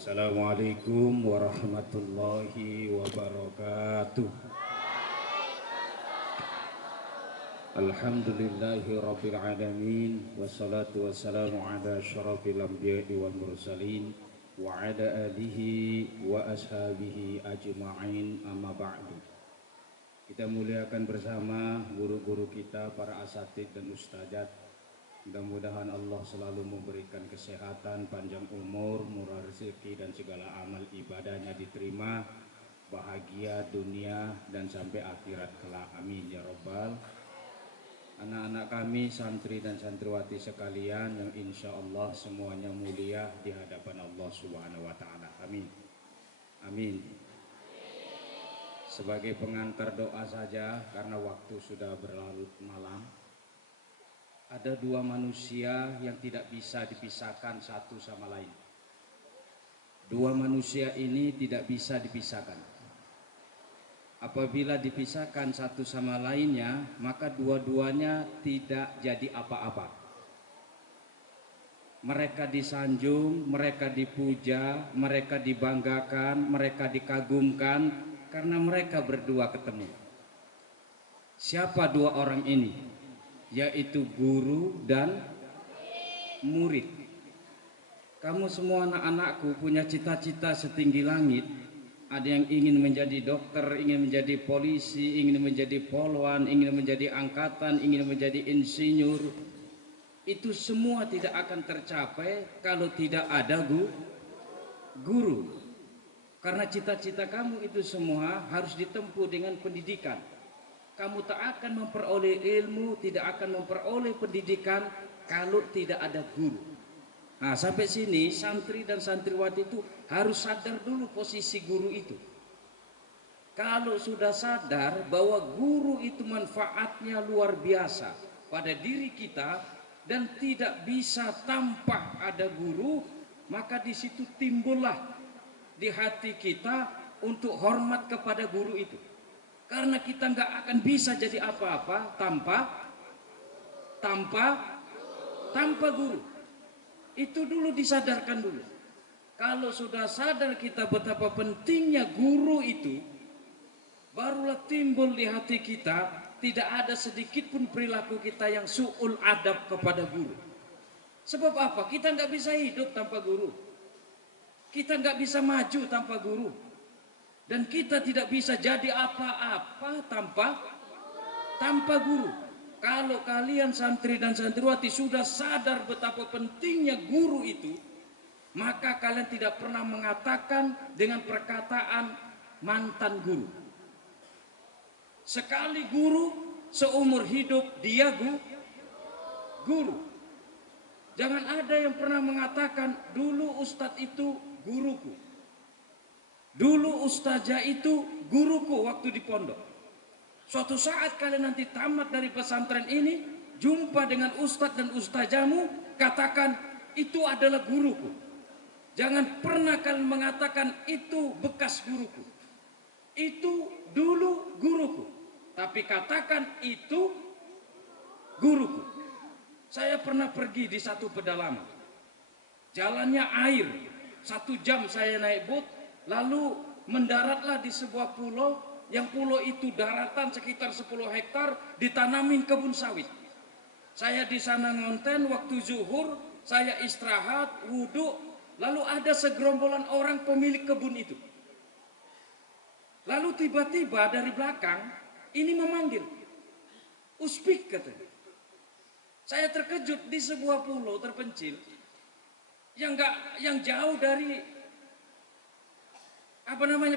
Assalamualaikum warahmatullahi wabarakatuh. Alhamdulillahi rabbil alamin. Wassalatu wassalamu ala syarafil anbiya'i wal mursalin wa ala alihi wa ashabihi ajma'in, amma ba'du. Kita muliakan bersama guru-guru kita, para asatidz dan ustadzat. Mudah-mudahan Allah selalu memberikan kesehatan, panjang umur, murah rezeki, dan segala amal ibadahnya diterima, bahagia dunia dan sampai akhirat kelak. Amin ya Rabbal. Anak-anak kami, santri dan santriwati sekalian, yang insya Allah semuanya mulia di hadapan Allah Subhanahu wa Ta'ala. Amin. Amin. Sebagai pengantar doa saja, karena waktu sudah berlarut malam. Ada dua manusia yang tidak bisa dipisahkan satu sama lain. Dua manusia ini tidak bisa dipisahkan. Apabila dipisahkan satu sama lainnya, maka dua-duanya tidak jadi apa-apa. Mereka disanjung, mereka dipuja, mereka dibanggakan, mereka dikagumkan karena mereka berdua ketemu. Siapa dua orang ini? Yaitu guru dan murid. Kamu semua anak-anakku punya cita-cita setinggi langit. Ada yang ingin menjadi dokter, ingin menjadi polisi, ingin menjadi polwan, ingin menjadi angkatan, ingin menjadi insinyur. Itu semua tidak akan tercapai kalau tidak ada guru. Karena cita-cita kamu itu semua harus ditempuh dengan pendidikan. Kamu tak akan memperoleh ilmu, tidak akan memperoleh pendidikan kalau tidak ada guru. Nah, sampai sini santri dan santriwati itu harus sadar dulu posisi guru itu. Kalau sudah sadar bahwa guru itu manfaatnya luar biasa pada diri kita dan tidak bisa tanpa ada guru, maka di situ timbullah di hati kita untuk hormat kepada guru itu. Karena kita nggak akan bisa jadi apa-apa tanpa guru. Itu dulu disadarkan dulu. Kalau sudah sadar kita betapa pentingnya guru itu, barulah timbul di hati kita tidak ada sedikit pun perilaku kita yang su'ul adab kepada guru. Sebab apa? Kita nggak bisa hidup tanpa guru. Kita nggak bisa maju tanpa guru. Dan kita tidak bisa jadi apa-apa tanpa guru. Kalau kalian santri dan santriwati sudah sadar betapa pentingnya guru itu, maka kalian tidak pernah mengatakan dengan perkataan mantan guru. Sekali guru, seumur hidup dia guru. Jangan ada yang pernah mengatakan dulu ustadz itu guruku. Dulu ustazah itu guruku waktu di pondok. Suatu saat kalian nanti tamat dari pesantren ini, jumpa dengan ustadz dan ustazahmu, katakan itu adalah guruku. Jangan pernah kalian mengatakan itu bekas guruku. Itu dulu guruku. Tapi katakan itu guruku. Saya pernah pergi di satu pedalaman. Jalannya air. 1 jam saya naik boat. Lalu mendaratlah di sebuah pulau, yang pulau itu daratan sekitar 10 hektar, ditanamin kebun sawit. Saya di sana ngonten waktu zuhur, saya istirahat, wudhu, lalu ada segerombolan orang pemilik kebun itu. Lalu tiba-tiba dari belakang, ini memanggil, "Uspik," katanya. Saya terkejut di sebuah pulau terpencil, yang jauh dari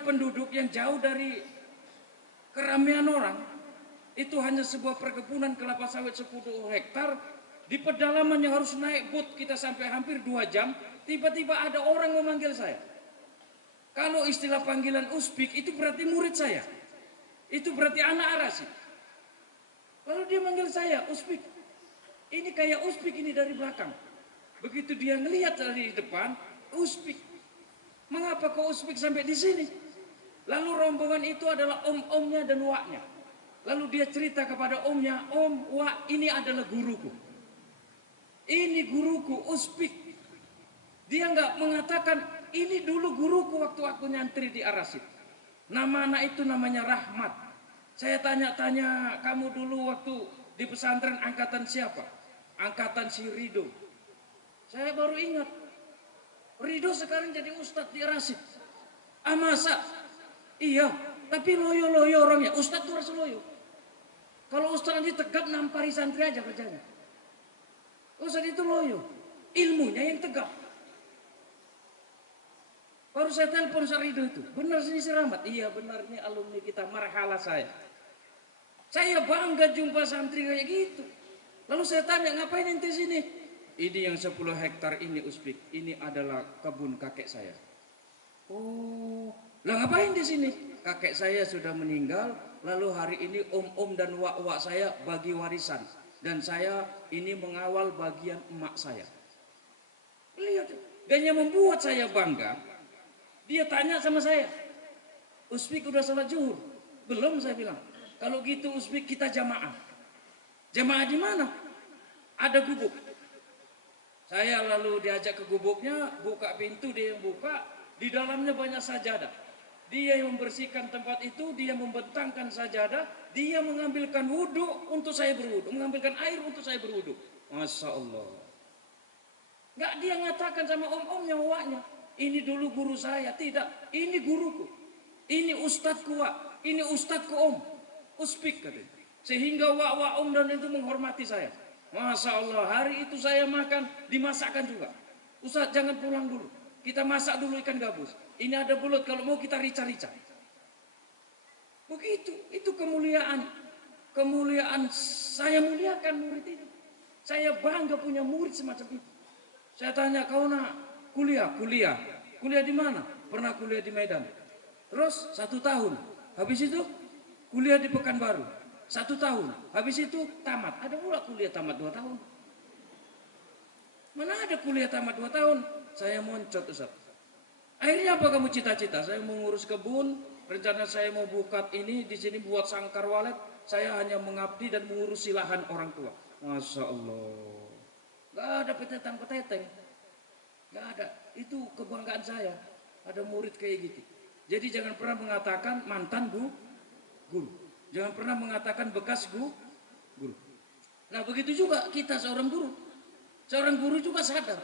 penduduk, yang jauh dari keramaian orang. Itu hanya sebuah perkebunan kelapa sawit 10 hektar di pedalaman yang harus naik boat kita sampai hampir 2 jam. Tiba-tiba ada orang memanggil saya. Kalau istilah panggilan uspik itu berarti murid saya, itu berarti anak arasid. Lalu dia manggil saya uspik. Ini kayak uspik ini dari belakang. Begitu dia ngelihat dari depan, uspik. Mengapa kau uspik sampai di sini? Lalu rombongan itu adalah om-omnya dan waknya. Lalu dia cerita kepada omnya, "Om, wak, ini adalah guruku. Ini guruku, uspik." Dia nggak mengatakan Ini dulu guruku waktu aku nyantri di Ar-Rasyid. Nama anak itu namanya Rahmat. Saya tanya-tanya, kamu dulu waktu di pesantren angkatan siapa? Angkatan si Rido. Saya baru ingat, Rido sekarang jadi ustadz di Ar-Rasyid. Ah masa? Iya, tapi loyo-loyo orangnya. Ustadz tuh harus loyo. Kalau ustadz nanti tegap nampari santri aja kerjanya. Ustadz itu loyo. Ilmunya yang tegap. Baru saya telepon Rido itu. Benar sini si Rahmat? Iya benar, ini alumni kita, marhala saya. Saya bangga jumpa santri kayak gitu. Lalu saya tanya, ngapain ente sini? Ini yang 10 hektar ini Uspik, ini adalah kebun kakek saya. Oh, lah ngapain di sini? Kakek saya sudah meninggal, lalu hari ini om-om dan wak-wak saya bagi warisan. Dan saya ini mengawal bagian emak saya. Lihat, dan yang membuat saya bangga, dia tanya sama saya, Uspik udah salat zuhur? Belum, saya bilang. Kalau gitu Uspik kita jamaah. Jamaah di mana? Ada gubuk. Saya lalu diajak ke gubuknya, buka pintu, dia yang buka, di dalamnya banyak sajadah. Dia yang membersihkan tempat itu, dia membentangkan sajadah, dia mengambilkan wudhu untuk saya berwudhu, mengambilkan air untuk saya berwudhu. Masya Allah. Nggak dia ngatakan sama om-omnya, waknya, ini dulu guru saya. Tidak, ini guruku. Ini ustadzku, wak. Ini ustadzku om. Uspik katanya. Sehingga wak-wak om dan itu menghormati saya. Masya Allah, hari itu saya makan, dimasakkan juga. Ustadz jangan pulang dulu, kita masak dulu ikan gabus. Ini ada belut, kalau mau kita rica-rica. Begitu, itu kemuliaan. Kemuliaan, saya muliakan murid itu. Saya bangga punya murid semacam itu. Saya tanya, kau nak kuliah? Kuliah di mana? Pernah kuliah di Medan. Terus 1 tahun. Habis itu kuliah di Pekanbaru. 1 tahun, habis itu tamat. Ada pula kuliah tamat 2 tahun. Mana ada kuliah tamat 2 tahun? Saya moncot, Ustaz. Akhirnya apa kamu cita-cita? Saya mau ngurus kebun, rencana saya mau buka ini, di sini buat sangkar walet. Saya hanya mengabdi dan mengurusi lahan orang tua. Masya Allah. Gak ada petetang-peteteng. Gak ada. Itu kebanggaan saya. Ada murid kayak gitu. Jadi jangan pernah mengatakan mantan guru. Jangan pernah mengatakan bekas guru. Nah begitu juga kita seorang guru. Seorang guru juga sadar.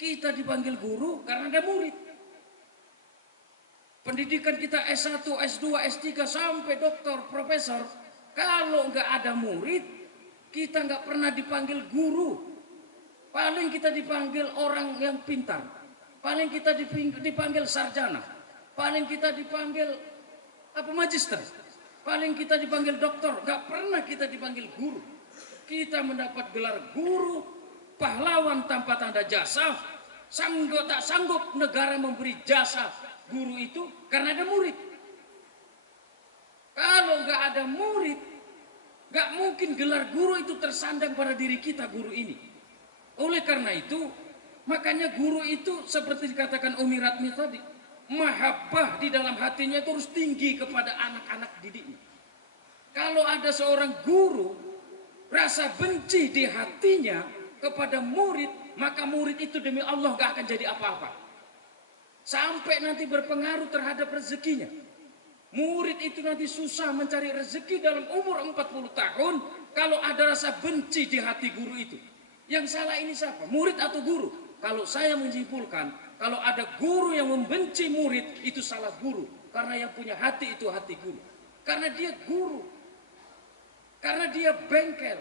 Kita dipanggil guru karena ada murid. Pendidikan kita S1, S2, S3 sampai doktor, profesor. Kalau nggak ada murid, kita nggak pernah dipanggil guru. Paling kita dipanggil orang yang pintar. Paling kita dipanggil sarjana. Paling kita dipanggil magister. Paling kita dipanggil dokter, gak pernah kita dipanggil guru. Kita mendapat gelar guru, pahlawan tanpa tanda jasa, tak sanggup negara memberi jasa guru itu karena ada murid. Kalau gak ada murid, gak mungkin gelar guru itu tersandang pada diri kita, guru ini. Oleh karena itu, makanya guru itu seperti dikatakan Umi Ratmi tadi, mahabbah di dalam hatinya itu harus tinggi kepada anak-anak didiknya. Kalau ada seorang guru rasa benci di hatinya kepada murid, maka murid itu demi Allah gak akan jadi apa-apa. Sampai nanti berpengaruh terhadap rezekinya. Murid itu nanti susah mencari rezeki dalam umur 40 tahun kalau ada rasa benci di hati guru itu. Yang salah ini siapa? Murid atau guru? Kalau saya menyimpulkan, kalau ada guru yang membenci murid, itu salah guru. Karena yang punya hati itu hati guru. Karena dia guru. Karena dia bengkel.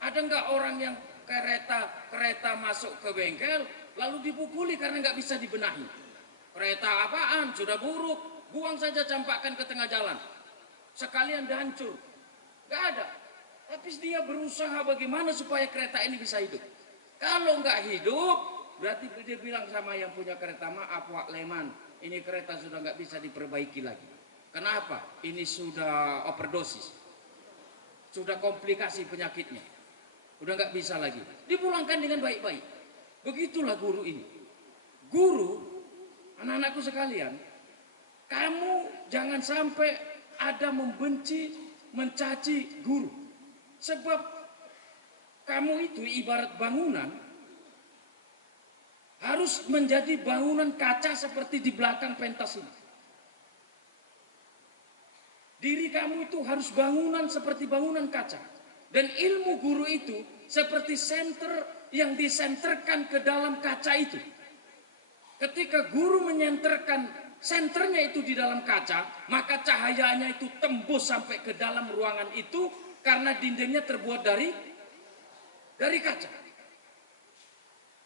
Ada nggak orang yang kereta masuk ke bengkel, lalu dipukuli karena nggak bisa dibenahi? Kereta apaan? Sudah buruk. Buang saja, campakkan ke tengah jalan. Sekalian hancur. Nggak ada. Tapi dia berusaha bagaimana supaya kereta ini bisa hidup. Kalau nggak hidup, berarti dia bilang sama yang punya kereta, maaf Wak Leman, ini kereta sudah nggak bisa diperbaiki lagi. Kenapa? Ini sudah overdosis, sudah komplikasi penyakitnya, udah nggak bisa lagi. Dipulangkan dengan baik-baik. Begitulah guru ini. Guru, anak-anakku sekalian, kamu jangan sampai ada membenci, mencaci guru. Sebab kamu itu ibarat bangunan. Harus menjadi bangunan kaca seperti di belakang pentas ini. Diri kamu itu harus bangunan seperti bangunan kaca. Dan ilmu guru itu seperti senter yang disenterkan ke dalam kaca itu. Ketika guru menyenterkan senternya itu di dalam kaca, maka cahayanya itu tembus sampai ke dalam ruangan itu karena dindingnya terbuat dari kaca.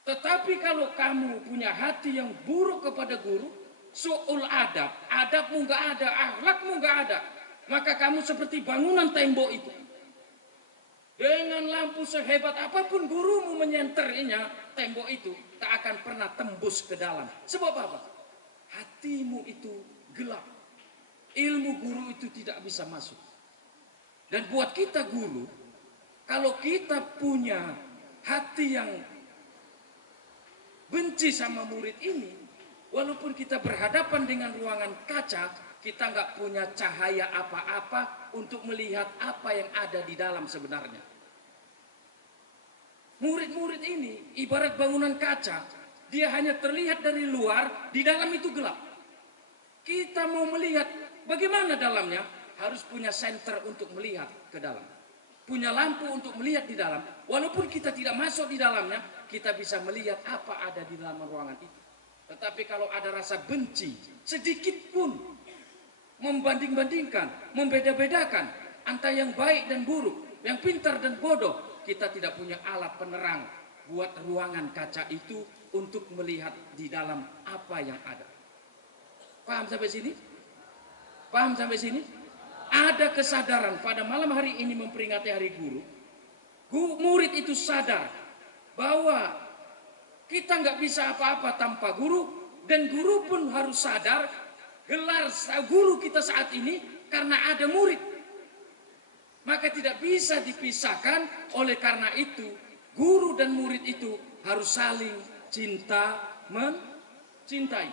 Tetapi kalau kamu punya hati yang buruk kepada guru, su'ul adab, adabmu nggak ada, akhlakmu nggak ada, maka kamu seperti bangunan tembok itu. Dengan lampu sehebat apapun gurumu menyenterinya, tembok itu tak akan pernah tembus ke dalam. Sebab apa? Hatimu itu gelap. Ilmu guru itu tidak bisa masuk. Dan buat kita guru, kalau kita punya hati yang benci sama murid ini, walaupun kita berhadapan dengan ruangan kaca, kita nggak punya cahaya apa-apa untuk melihat apa yang ada di dalam sebenarnya. Murid-murid ini ibarat bangunan kaca, dia hanya terlihat dari luar, di dalam itu gelap. Kita mau melihat bagaimana dalamnya, harus punya senter untuk melihat ke dalam. Punya lampu untuk melihat di dalam. Walaupun kita tidak masuk di dalamnya, kita bisa melihat apa ada di dalam ruangan itu. Tetapi kalau ada rasa benci, sedikit pun membanding-bandingkan, membeda-bedakan antara yang baik dan buruk, yang pintar dan bodoh, kita tidak punya alat penerang buat ruangan kaca itu untuk melihat di dalam apa yang ada. Paham sampai sini? Paham sampai sini? Ada kesadaran pada malam hari ini memperingati Hari Guru. Murid itu sadar bahwa kita nggak bisa apa-apa tanpa guru, dan guru pun harus sadar gelar guru kita saat ini karena ada murid. Maka tidak bisa dipisahkan. Oleh karena itu, guru dan murid itu harus saling cinta mencintai.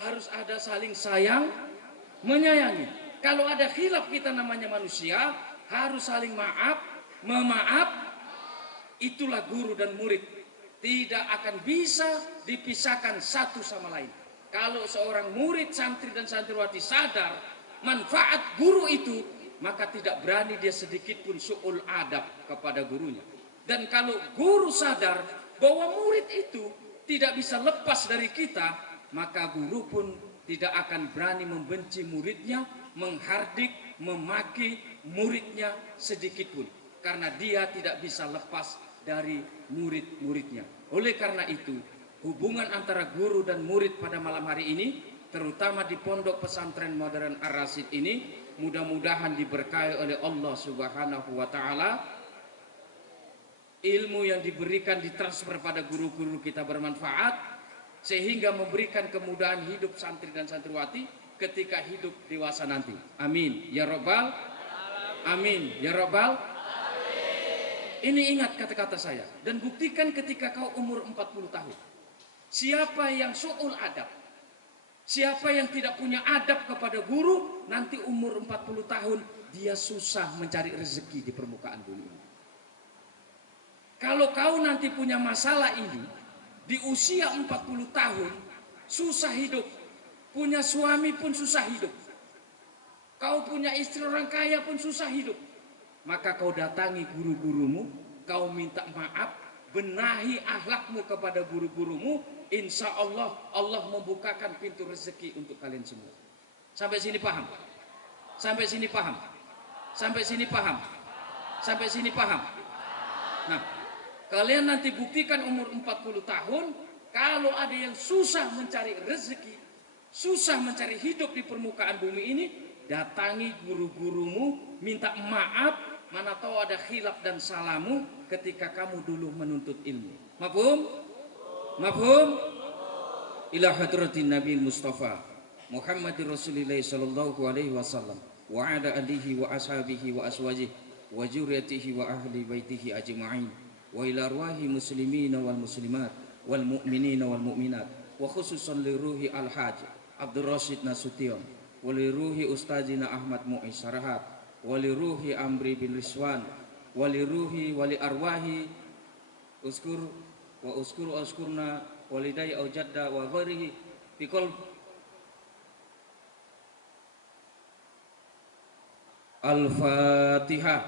Harus ada saling sayang menyayangi. Kalau ada khilaf, kita namanya manusia, harus saling memaaf. Itulah guru dan murid. Tidak akan bisa dipisahkan satu sama lain. Kalau seorang murid, santri dan santriwati sadar manfaat guru itu, maka tidak berani dia sedikit pun su'ul adab kepada gurunya. Dan kalau guru sadar bahwa murid itu tidak bisa lepas dari kita, maka guru pun tidak akan berani membenci muridnya, menghardik, memaki muridnya sedikit pun. Karena dia tidak bisa lepas dari murid-muridnya. Oleh karena itu, hubungan antara guru dan murid pada malam hari ini, terutama di Pondok Pesantren Modern Ar-Rasyid ini, mudah-mudahan diberkahi oleh Allah Subhanahu wa taala. Ilmu yang diberikan ditransfer pada guru-guru kita bermanfaat, sehingga memberikan kemudahan hidup santri dan santriwati ketika hidup dewasa nanti. Amin ya robbal, amin ya robbal. Ini ingat kata-kata saya, dan buktikan ketika kau umur 40 tahun. Siapa yang su'ul adab, siapa yang tidak punya adab kepada guru, nanti umur 40 tahun dia susah mencari rezeki di permukaan bumi ini. Kalau kau nanti punya masalah ini di usia 40 tahun, susah hidup, punya suami pun susah hidup, kau punya istri orang kaya pun susah hidup, maka kau datangi guru-gurumu, kau minta maaf, benahi akhlakmu kepada guru-gurumu, insya Allah Allah membukakan pintu rezeki untuk kalian semua. Sampai sini paham? Sampai sini paham? Sampai sini paham? Sampai sini paham? Nah, kalian nanti buktikan umur 40 tahun, kalau ada yang susah mencari rezeki, susah mencari hidup di permukaan bumi ini, datangi guru-gurumu, minta maaf, mana tahu ada khilaf dan salamu ketika kamu dulu menuntut ilmu. Mafhum? Mafhum? Ila hadratin Nabi Mustafa Muhammadir Rasulillah sallallahu alaihi wasallam wa ala alihi wa ashabihi wa aswajihi wa zurriyyatihi wa ahli baitihi ajma'in, wa ila arwahi muslimina wal muslimat wal mu'minina wal mu'minat, wa khususan li ruhi al-haj Abdul Rashid Nasution, wa li ruhi ustazina Ahmad Mu'is Sarahat, wa li ruhi Amri bin Rizwan, wa li ruhi wa li arwahi uskurna walidayya aw jadda wa ghairihi biqalb. Al-Fatihah.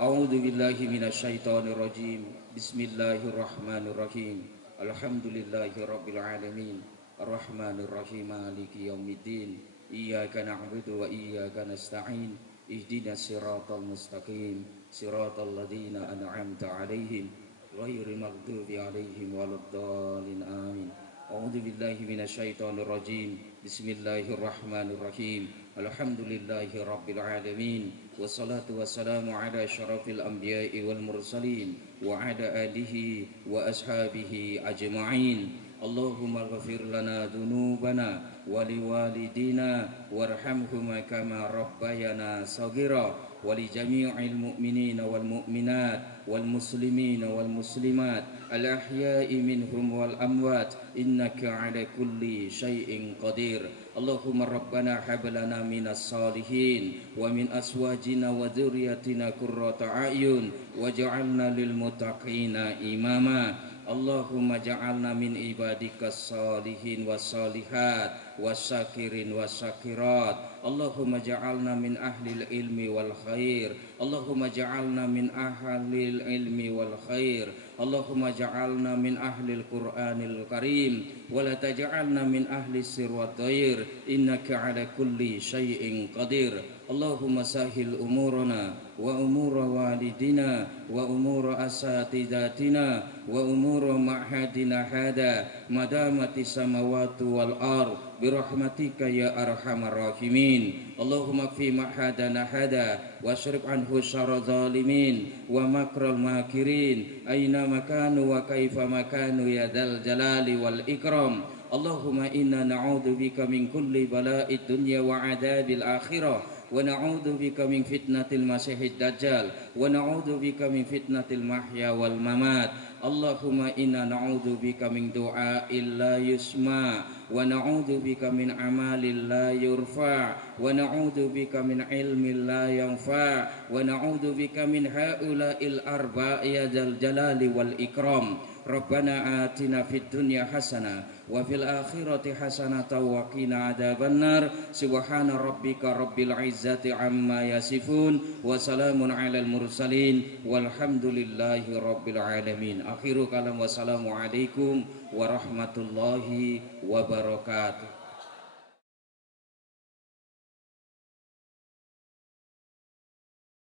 A'udzu billahi minasyaitonir rajim. Bismillahirrahmanirrahim. Alhamdulillahi rabbil alamin. Arrahmanir rahim. Maliki yaumiddin. Iyyaka na'budu wa iyyaka nasta'in. Ihdinas siratal mustaqim. Siratal ladzina an'amta 'alaihim ghairil maghdubi 'alaihim waladdallin. Amin. A'udzu billahi minasyaitonir rajim. Bismillahirrahmanirrahim. Alhamdulillahi rabbil alamin. Wassalatu wassalamu ala asyrafil anbiya'i wal mursalin wa ala alihi wa ashabihi ajma'in. Allahumma ghafir lana dhunubana wa liwalidina warhamhuma kama rabbayana saghira wa li jami'il mu'minina wal mu'minat wal muslimina wal muslimat al ahya'i minhum wal amwat innaka ala kulli syai'in qadir. Allahumma rabbana hab lana minas salihin wa min aswajina wa dzurriyyatina qurrata a'yun waj'alna lil muttaqina imama. Allahumma ja'alna min ibadikas salihin was salihat wasyakirin wasyakirat. Allahumma ja'alna min ahlil ilmi wal khair. Allahumma ja'alna min ahlil ilmi wal khair. Allahumma ja'alna min ahlil Qur'anil Karim wa la taj'alna min ahli sirr wa dhair innaka ala kulli syai'in qadir. Allahumma sahil umurana wa umura walidina wa umura asatidatina wa umura ma'hadina hada madamati samawati wal ard birahmatika ya arhamar rahimin. Allahumma kfi ma'hadana hada wasrif anhu syarra zalimin wa makral makirin aina makanu wa kaifa makanu ya dzal jalali wal ikram. Allahumma inna na'udzu bika min kulli bala'id dunya wa adzabil akhirah wa na'udzu bika min fitnatil masiihid dajjal wa na'udzu bika min fitnatil mahya wal mamat. Allahumma inna na'udzu bika min du'a'il la yusma wa na'udzu bika min amalin la yurfa wa na'udzu bika min ilmin la yanfa wa na'udzu bika min haula'il arba'i ya dzal jalali wal ikram. Rabbana atina fid dunya hasanah wa fil akhirati hasanatan wa qina adzabannar. Subhana rabbika rabbil izzati amma yasifun wa salamun alal mursalin walhamdulillahi rabbil alamin. Akhiru kalam wassalamu alaikum warahmatullahi wabarakatuh.